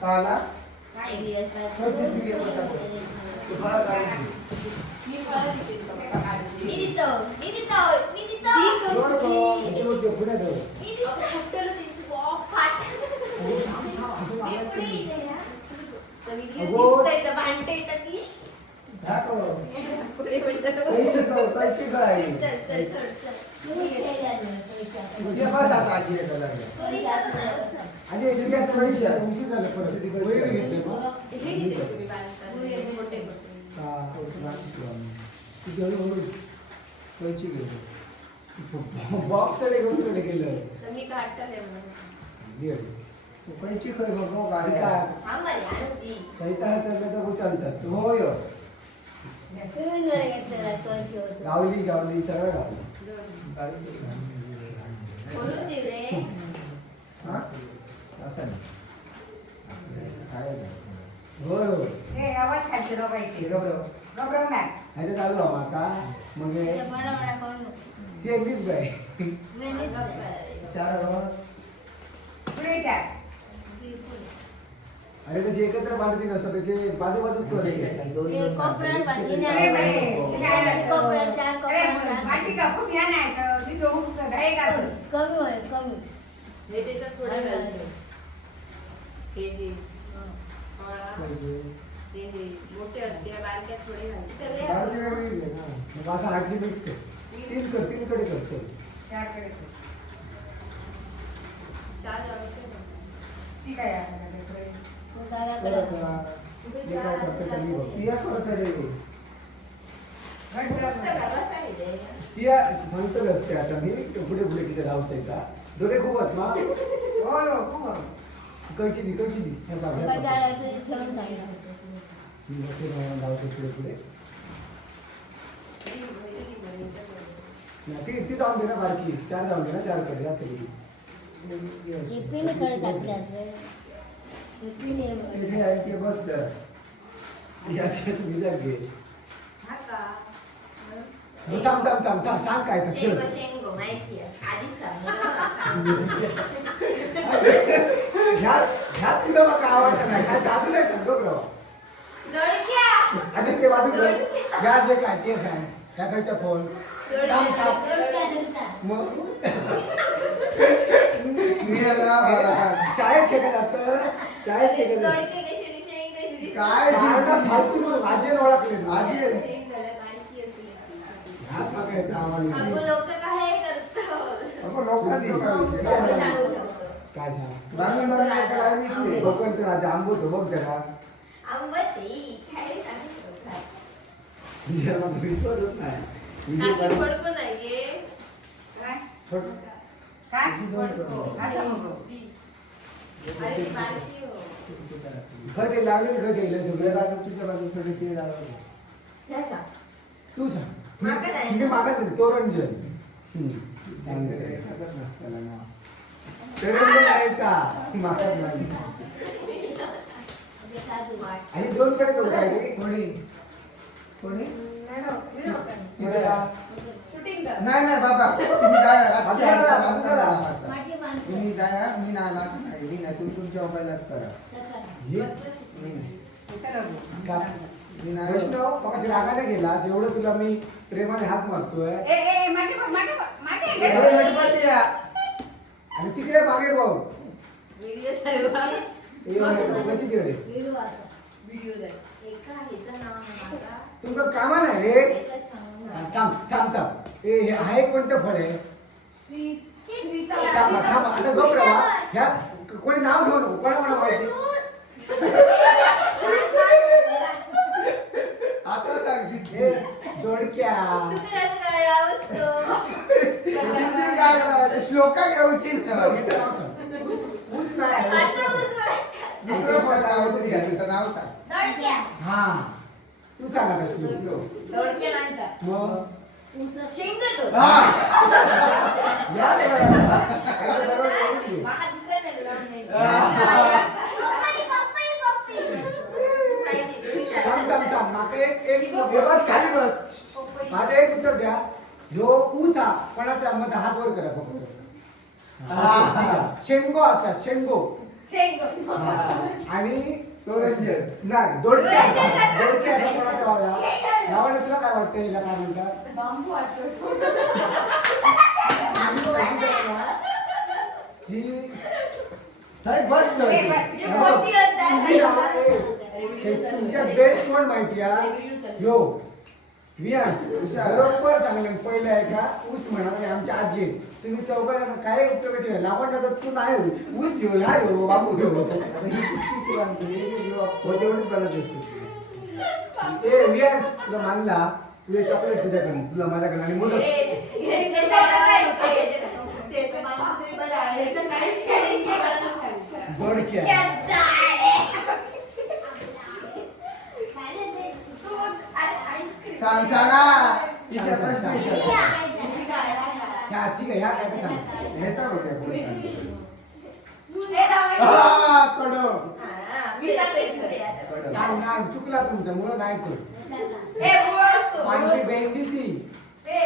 काला कशी video करतात? तू फळा काढून घे. मी देतो मी देतो मी देतो दोन बघ, दोन ते पुढे जाऊ. मी देतो हॉटेल मी पुढे येते ना. तर मी अगो. दिसतंय तर भांडते काही काही. आणि हे सगळ्यात पैसे आहे, उशीर झालं परत. वैर घेतले. हे. हा, पैसे घेऊन गेलं. तर मी काढताले म्हणून. ये. तू कैची खय बघ गाडी काय? चाललं तर चालतात होय गावली गावली सरळ गावली. हा? असं? होय नाही चालू आहे आता. मग हे- ते मीच बाय चार हजार. अरे तशी एकत्र बांधायची नसतं त्याचे बाजू करायचे दोन- हे. कमी होय कमी हे त्याच्यात थोडं. हे हे. हे. हे मोठे असते बारक्यात थोडे घालते. सगळे बारकी घालतो. वेगळी घे ना. मग असं आठशे मिक्स कर. तीन. कर तीन कडे कर चल. चारकडे. चार काय आहे आता पिया सांगतो आता मी पुढे पुढे किती लावतायचा डोळे खूप आहेत मग होय हो दी दी मी असे लावतो पुढे पुढे ती ती जाऊन दे ना बारकी चार जाऊन दे ना चारकडे जाते तिथे आहे ते बस. याच्यात मी जा घे. हा का? मग थांब थांब थांब थांब सांग काय तुला आवडतं नाही. काय दादू नाही सांगतो. आणि ते बाजू घ्या जे काय ते सांग ह्याकडच्या फोन. थांब दोडक्या. मग मी याला. शाळेत शाळेत काय शाळेला फालतू नको, आजीने ओळखले. आजी माहिती. हात नाही. लोक काय लोकांनी काय आपण. काय सांग बांगडी बांगडी काय नीट कोकणचं राजा आंबोतो बघ जरा विश्वास होत नाही विजय काकी करून- पडको नाही गे. काय? फट- काय? पडको. असं नको. अरे ती बारकी हो. लागले तुझ्या सगळं. बाजू तुझ्या बाजू थोडी ते जावं. हे सांग. तू सांग मागं नाही ना. मी मागत नाही तोरणजन हम्म. सांग ते ते. एखादंच नसतं ना नाव. तोरणजन नाही का मागत नाही. साधू वाट. आणि दोन कडे करू काय रे? कोणी कोणी नाही. नाही नाही बाबा तुम्ही जाया आजच्या आपल्याला- आयुष्यात आमचा. माठी बांधतो. तुम्ही जाया मी नाही मागत नाही मी नाही तुम्ही तुमच्या मोबाईलात करा? मी नाही? मी नाही वैष्णव रागाने गेलास एवढं तुला मी प्रेमाने हात मारतोय ए, ए, ए. अरे गणपती या. आणि तिकडे मागे भाऊ व्हिडिओ सर्व. त्याची तिकडे व्हिडिओ दे. एका ह्याचं नाव सांगा. तुमचं कामा नाही रे हा. थांब थांब थांब. हे आहे कोणतं फळ आहे श्री- श्री थांब थांब असं गप राहा ह्या कोणी नाव घेऊ नको कोणा कोणा माहिती? आता सांग सिद्धी. ए, दोडक्या? श्लोका घेऊची नाव. दुसरं फळ घ्या तिथं नाव सांग. हा. तू सांग शेंग तो. मला नाही. नाही. थांब थांब थांब. मागे एक एक हे बस खाली बस. माझं एक उत्तर द्या. ह्यो ऊस हा. कोणाचा? मग हात वर करा फक्त हा. शेंगो असतात शेंगो. शेंग. आणि तो रंजन नाही दोडके असतात दोडके असतात कोणाच्या वावरात? यावर तुला काय वाटतं हिला काय म्हणतात बांबू वाटतो. जी. बस हे थंय. बघ, जे मोठी असतात. तुम्ही हे तुमच्या बेस्ट कोण माहिती आहे. यो. वियांश बरोबर सांगले पहिलं आहे का ऊस म्हणाले आमच्या आजी आहे. तुम्ही चौघा काय उपयोगाची आहे लावण तू नाही ऊस घेऊ ना घेऊ बाबू घेऊ आता ही किती शिवांत आहे? हे जेव्हा होते एवढीच बनत असते ए वियांश तुला मानला तुझे चॉकलेट तुझ्याकडे तुला आणि मुलं. हे- हे त्याच्या त्याचं बांबू तरी बरं आहे. ह्याचं काहीच नाही. हे मला सांगितलं. दोडके त्या आहे. झाडे. तू अरे आईस्क्रीम. सांग सांगा इथे. प्रश्न? ह्या आजची काय ह्या काय कडो. चुकला तुमचं मुलं नाही तो. मुळं असतो. पांढरी भेंडी ती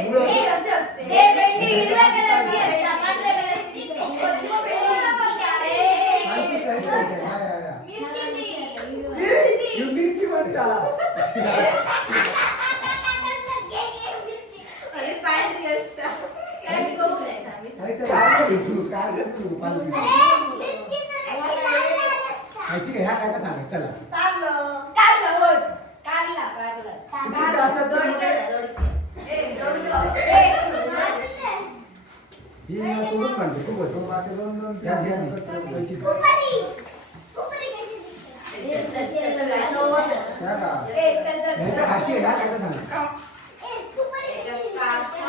मुळं. हे अशी असते. हे भेंडी हिरव्या कलरची असतात, पांढऱ्या कलरची नाही. मग भेंडीला पण काय? हे- सांगची काय करायचं? हाय, हाय, हाय. मिरची नाही. ही मिरची म्हणता आणि पांढरी असतात. काय करू नये आम्ही. अरे ते काय रे तू काय रे तू पालवी माहिती का ह्या काय का सांग चला कारलं. कारलं, होय. कारला. कारलं. किती असं तर दोडके मग- द्या, दोडके. हे, दोडकं. हे. ही ना सोडून काढते खूप तो होतो बाकी दोन दोन या, या, या. त्याची. हे त्याचं काय नव्वद. त्या का? हे, त्याचं- नाही तर हाची ह्या काय का सांग याच्यात का-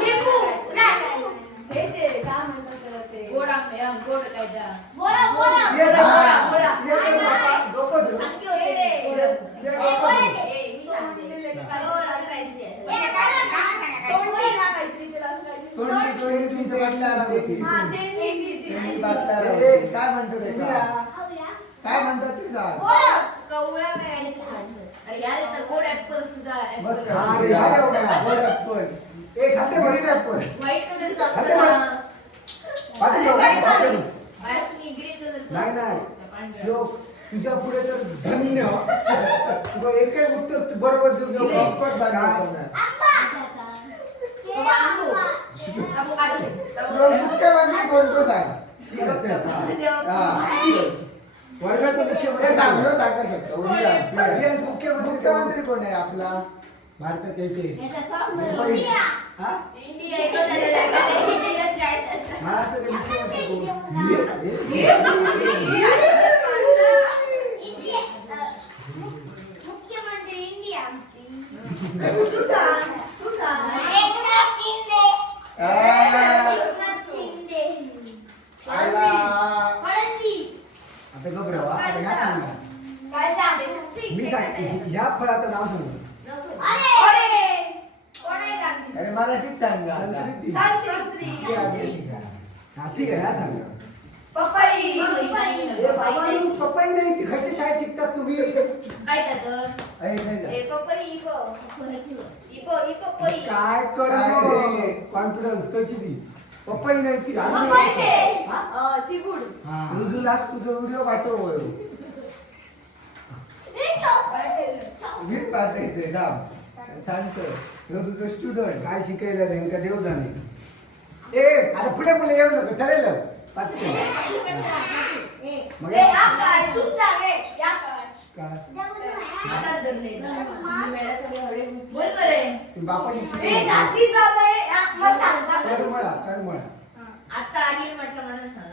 लिंबू. नाही. हे ते काय म्हणतात त्याला ते? गोड काय त्या. ये रे, हा. बोला. ये रे बाबा, डोकं धरू. सांग की होते ते. ये रे बाबा. ए, मी सांगते. राहू राहायचं ते. कारलं. तोंडी ना काहीतरी त्याला असं काहीतरी. तोंडी तोंडी तुम्ही इथे बाटल्या होती ते ती- ती- ती. त्यांनी बाटल्या ए, होती. काय म्हणतात ते. काय म्हणतात सांग कवळा काय आहे ते खायचं. अरे यार, इथं गोड ऍपल सुद्धा. बस. हा. गोड ऍपल. ए खाते. Green apple. White color चं खाते नाही. नाही. श्लोक तुझ्या पुढे तर धन्य तुला एक उत्तर तू बरोबर देऊ नको. प्रॉपर झालं काय? सोनं. तो बांबू. बांबू काढले. तुला मुख्यमंत्री कोणतो सांग ठीक आहे. हा. वर्गाचा मुख्यमंत्री चांगलं सांगू शकतो मुख्यमंत्री कोण आहे आपला भारतात मी सांगते ह्या फळाचं नाव सांगते. अरे मराठीत सांगा संत्री. संत्री? हा, ठीक आहे सांगा. पपई. ए बाबा तू पप्पाही नाही शाळेत शिकतात तुम्ही. काय नाही जा. पपई, पपई. कर? कॉन्फिडन्स कशी ती पप्पाही नाही ती पपई. हा? चिबूड. रुजूला तुझा व्हिडिओ पाठव सांगतो ह्यो तुझं स्टुडंट काय शिकायला त्यांका देव जाणे ए आता पुढे पुढे येऊ नको ठरेल पाठव मग ए या काय तू सांग ए या काय? काय हातात धरले. मी मेळ्यासाठी हवे घुसले. बोल बरे ती बापाची ए शिकायला जास्ती बाबा ए या, मग सांग बाबा. कर्मळा कर्मळा आता आली म्हटलं म्हणून सांग.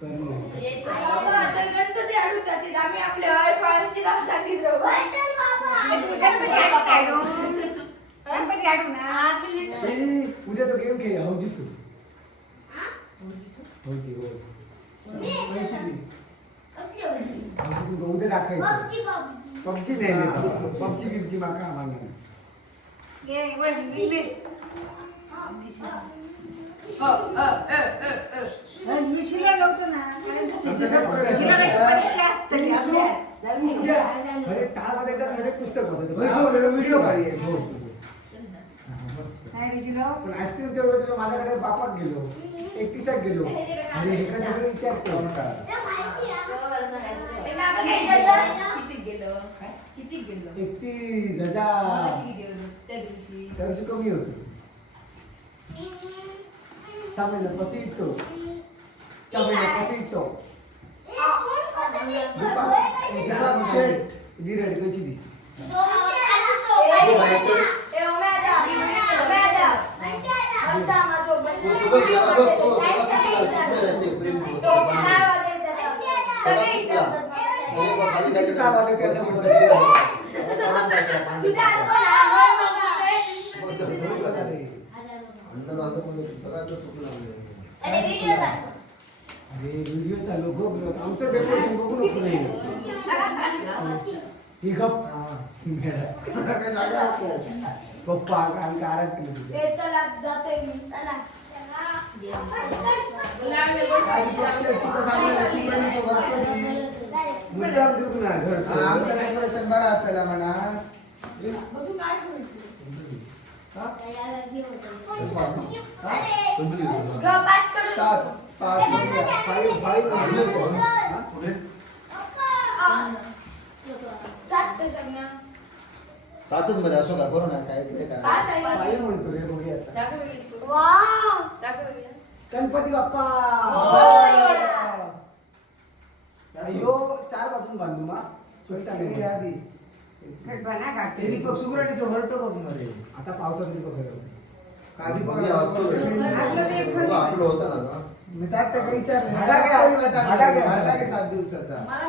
कर्मळा ये तो. बाबा, आता गणपती आणून जातील आम्ही आपल्या आई फळांची नाव सांगितलं ए, तुम्ही गणपती आणू काय गं? गणपती आणू ना आम्ही ए, खेळ हौजी तू हौजी हो उद्या दाखवायचं पबजी नाही पबजी बिबजी माका अरे टाळमध्ये पुस्तक होतं व्हिडिओ व्हिडिओ काढूया. चल ना. हा, मस्त नाही विचारलं. पण आईस्क्रीमच्या वेळेला माझ्याकडे बापाक गेलो. एकतीसाक गेलो. अरे हे कसं सगळं काय केलं? किती गेलं? किती? त्या दिवशी. कमी होती. चालेल पसिटो चालेल पसिटो शर्ट दी. रेड कशी दी अरे व्हिडिओ चालू बघ ना. आमचं डेकोरेशन बघू नको नाही ही गप पप्पा काम कारण केलं चला जातोय मी चला मुद्दाम देऊ ना घर आमचं डेकोरेशन बरं असलेला म्हणा सात पाच फाईव्ह फाईव्ह सात. सातच मध्ये असो का करू ना काय ते काय सात आहे. फाईव्ह म्हणतो रे बघूया आता दाखव बघितलं तू. वाव. दाखव बघितलं. गणपती बाप्पा यो चार बाजून बांधू मा सोयटा नाही आधी ते दीपक सुगरणीचं हरट बघ ना रे आता पावसात दीपक दीपक आपलं होतं ना का? मी त्यात घ्या. घ्या. भाडा घ्या सात दिवसाचा मला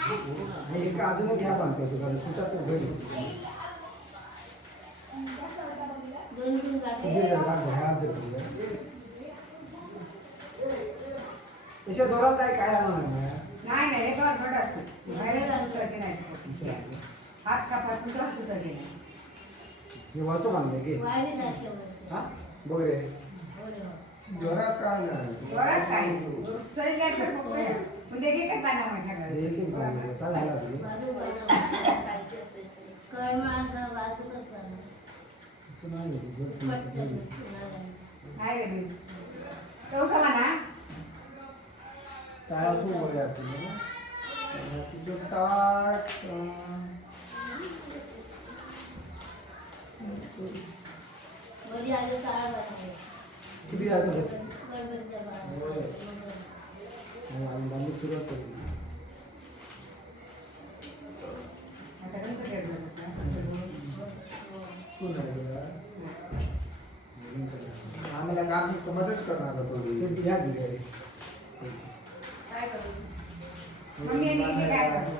आणि एका अजून घ्या बांधतो कारण सुटात घरी तशा दोरात काय काय आणणार नाही नाही एकावर भट असतो बाहेर असतो की नाही हात कापत तुझा सुद्धा की? नाही वाचो बांधले की हा। बघ रे जोरात काय जोरात काय सही जायचं म्हणजे काय पाना किती जायचं बांधून सुरुवात केली. मदत करणार का थोडी. रे. काय करू? मम्मी आणि मी काय करू?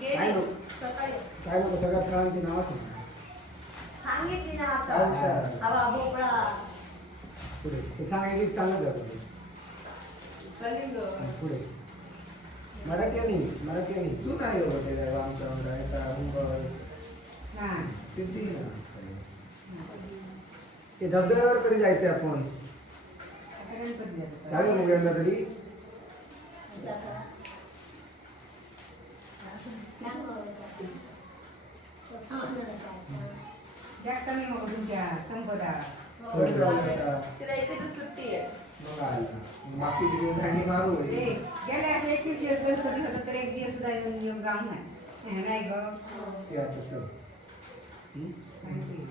काय गेली नको? सकाळी. काय नको सगळ्या फळांची नावं सांग सांगितली ना काय आता विचार? हवा भोपळा. पुढे. ते सांगितली की सांगत जातो कलिंग. पुढे. मराठी आणि इंग्लिश मराठी आणि तू नाही काय आमच्या एका मुंबई? हा. सिद्धी ना? ते धबधब्यावर कधी जायचंय आपण? आता मग यंदा तरी जास्त नाही मग तुमच्या संपदा तिला इथे तर सुट्टी आहे मग आला. बाकी मारू ते एकवीस दिवस गणपती होतं तर एक दिवस सुद्धा येऊन येऊन जाऊ नाही नाही ग ते आता चल. माहिती.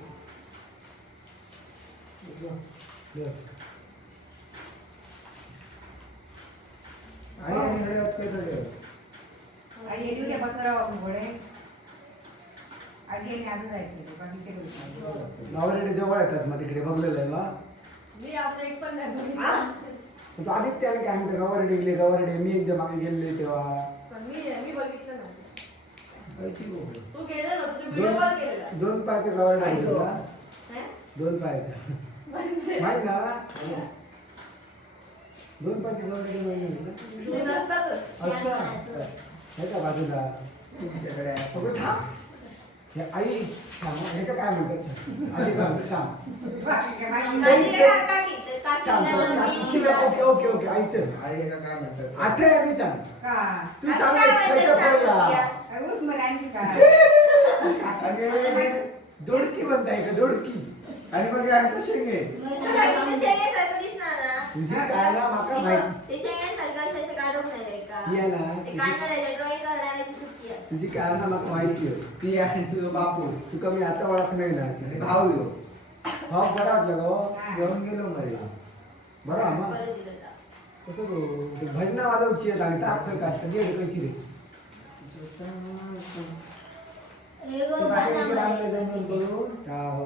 दे बकरा घोडे. आधी आणि आजू. गावाकडे जवळ येतात मग तिकडे बघलेलं आहे ना मी. हा? आदित्य आले की आम्ही तर गावाकडे गेले गावाकडे मी एकदा मागे गेले तेव्हा. दोन पायाचं हं? दोन पायाचं. माहीत ना? दोन पाच दोन असतातच असतं हे का बाजूला. तुमच्याकडे हे आई थांब. हे का काय म्हणतात? आधी ओके ओके ओके. आईचं आई का काय म्हणतात? आठव्या आधी सांग. तू आता सांग दोडकी म्हणताय का? दोडकी. आणि मग शेंगे तुला किती शेंग्यासारखं दिसणार ना? तुझी काय ना माका माहीत ते शेंग्यासारखं असे असे काढून नाही रे का? ये ना, ते तुझी- काढणाऱ्याच्या drawing करणाऱ्याची चुकी आहे. तुझी काय ना माका माहिती आहे ती आणि तुझं बापू तुका मी आता ओळख नाही ना आणि भाऊ यो भाऊ बरं वाटलं गो घेऊन गेलो मरे बरं आम्हा बरं दिलं जा. कसं गो ते भजना वाजवची आहेत आणि टाक काढतात दीड रुपयाची रे ते बाहेर इकडे आणलं दोन दोन करून हा हो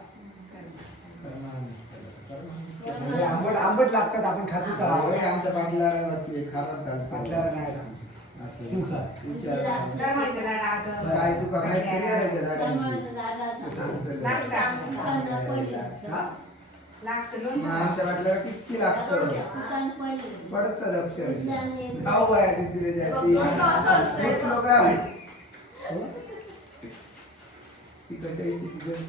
आंबट आंबट लागतात आपण खातो का आमच्या पाटला आपल्याला का नाही. काय तू का माहीत केली आहे त्या झाडांची आमच्या वाटल्यावर किती लागतं? पडतात अक्षर गाव आहे तिथे. लोक काय हो? तिकडच्या तिकडं.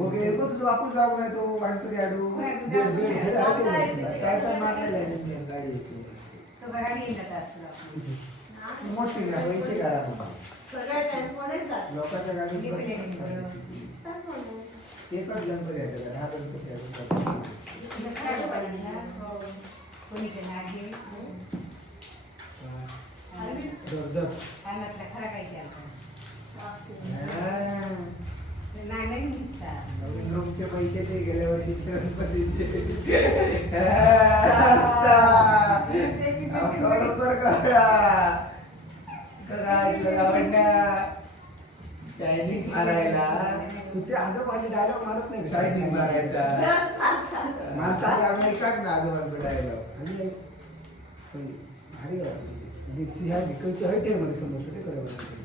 ओके एकच वापस जाऊ नाही तो वाटतो ते मस्त. काय गाडीची मोठी ना पैसे जातं. लोकांच्या गाडीत एकच गणपती आहे त्याला, दहा गणपती आहे. हा. नवीन पैसे ते गेल्या वर्षीचे हा. बरोबर गावंड्या शायनिंग मारायला तुझे आजोबाली डायलॉग मारत नाही? शायनिंग मारायचा. माणसा लागले काढ ना आजोबांचं डायलॉग आणि भारी वाटलं. ह्या विकलची हट आहे मला समोर ते करावं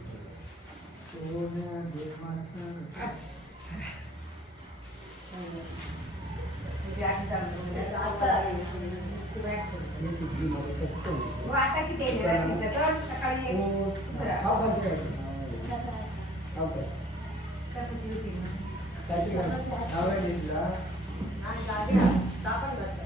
हे सिद्धी मला सत्य आता किती आहे? जरा तिथं तर सकाळी हो बरं. खाऊ घालते काय? खाऊ काय चपाती होती? ना. काय? ते येतला आणि गाडी आपण जातो.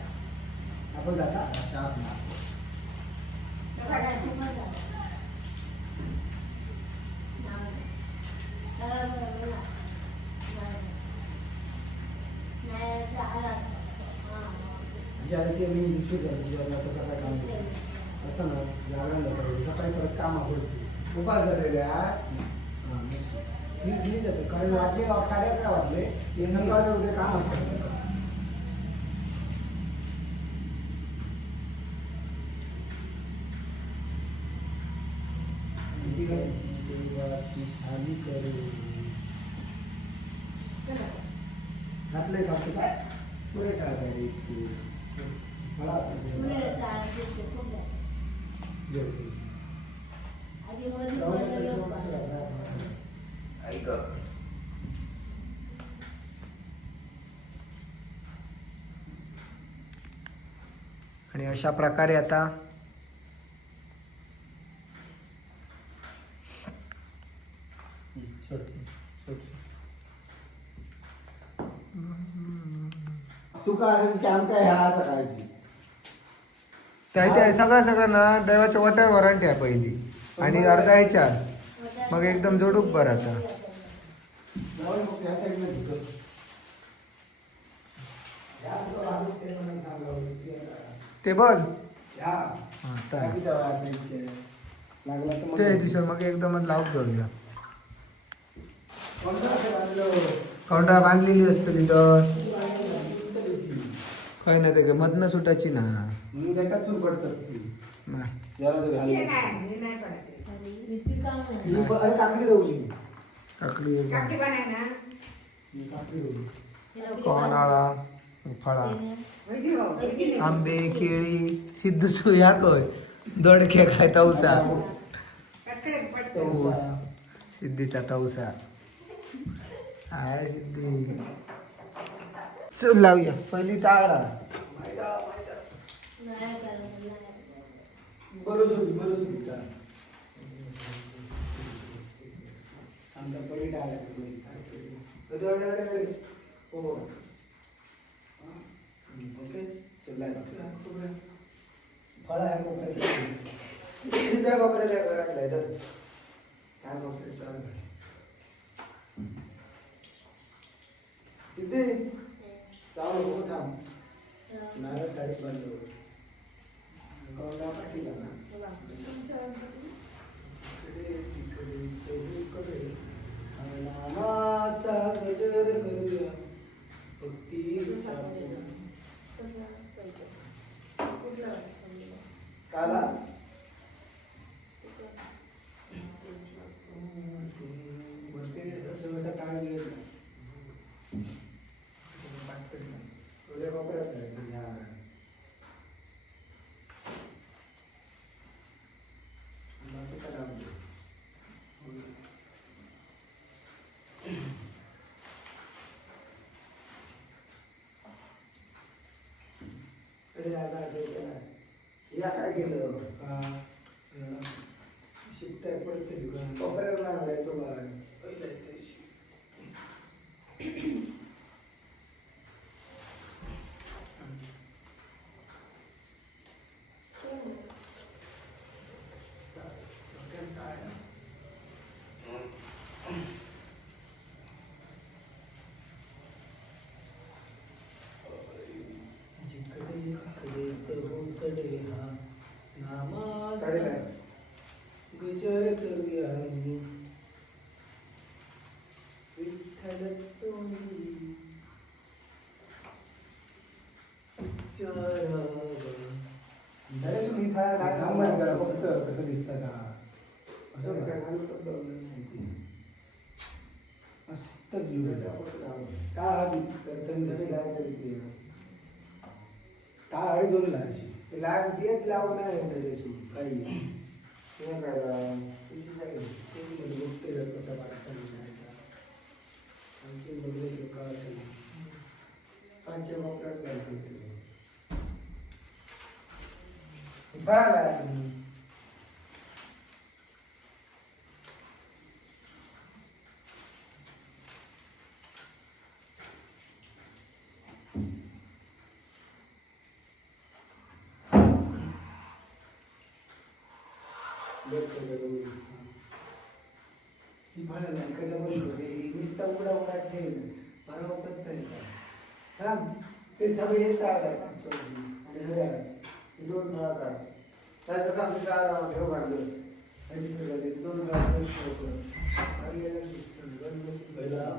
म्हणजे आपण ते मी दिवशी झाली म्हणजे आता सकाळी काम करतो असं ना जागरण म्हणजे सकाळी परत काम आवडते उपास झालेल्या मी मी जातो कारण वाटले साडे अकरा वाजले हे सकाळी उद्या काम असतं. देवाची झाली करू. घातलंय का. मला. ऐक आणि अशा प्रकारे आता तू काय काम काय ह्या सकाळची? त्या त्या सगळं सगळं ना दैवाच्या वटर वरांटी आहे पहिली. आणि अर्धा ह्याच्यात मग एकदम जोडूक बरं आता. जाऊन मग त्या साईडला घेतो या तुला बाजूला ते मला बोल. या. हा, इथे? लागला तर ते मग- दिसर मग एकदमच लावून घेऊया कोणतं असं बांधलं? कवटा बांधलेली असतली तर काय नाही ते काय मधनं सुटायची ना. सुरू पडतात. नाही. प- अरे काकडी एक कोणाळा फळा. आंबे केळी सिद्धू सुया कोय दोडके काय तवसा. सिद्धीचा तवसा. हाय सिद्धी. चल लावूया पहिली टाळा बरं सुटी बरं सुटी का आमचा पडी टाळा हो ओके चल लाय. आहे कोपऱ्यात. त्या कोपऱ्याच्या घरातल्या आहेत. त्या कोपऱ्याच्या घरात. चालू हो थांब. नारळ साडीत बांधलो कवडा पाठीला ना. नामाचा गजर करूया. भक्तीचा काला वरती सहसा टाळ घेत नाही. उद्या कोपऱ्यात राहायचं. या. बाकी काय काम नाही. कडे जागा आहे, कडे आहे. या काय केलं का शिकताय पडते कोपऱ्याला लागलाय तो बाहेर. पहिला आहे ते शिक. जिकडे तिकडे चहूकडे हा नामा गजर करूया विठ्ठल तोंडी अरे तुम्ही काय थांबा जरा फक्त कसं दिसतं का असं काय मस्तच व्ह्यू काय हा काय हळी दोन लायची लाग देत लावून नाही त्याच्याशी काही ते काय लावून. तुझी वाटतं आणखी बघले काय असेल फळाला ही फळं इकडे नुसता उडा उडा ठेव मला होत नाही थांब ते सगळे येत राहतात आणि. हे दोन फळा काढ त्याचं काम तिथं आरामात ठेव आणि सगळं दोन.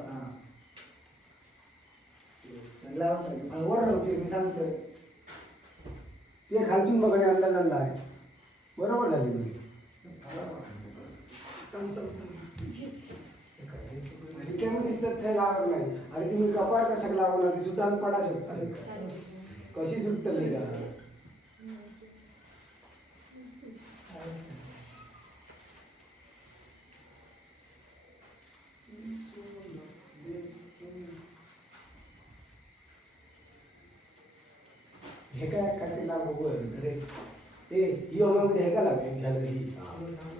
हा. लावून मी सांगतोय. ते खालसून बघा अंदाज आणला आहे. बरोबर झाली. मी केव्हा दिसतात ते लावत नाही? आणि तुम्ही कपाळ कशाक लावणार ती सुद्धा पडा शकता कशी सुटतली का हे? काय काय लागू घरे ए ही ओमामध्ये हे का लागेल झालं ही।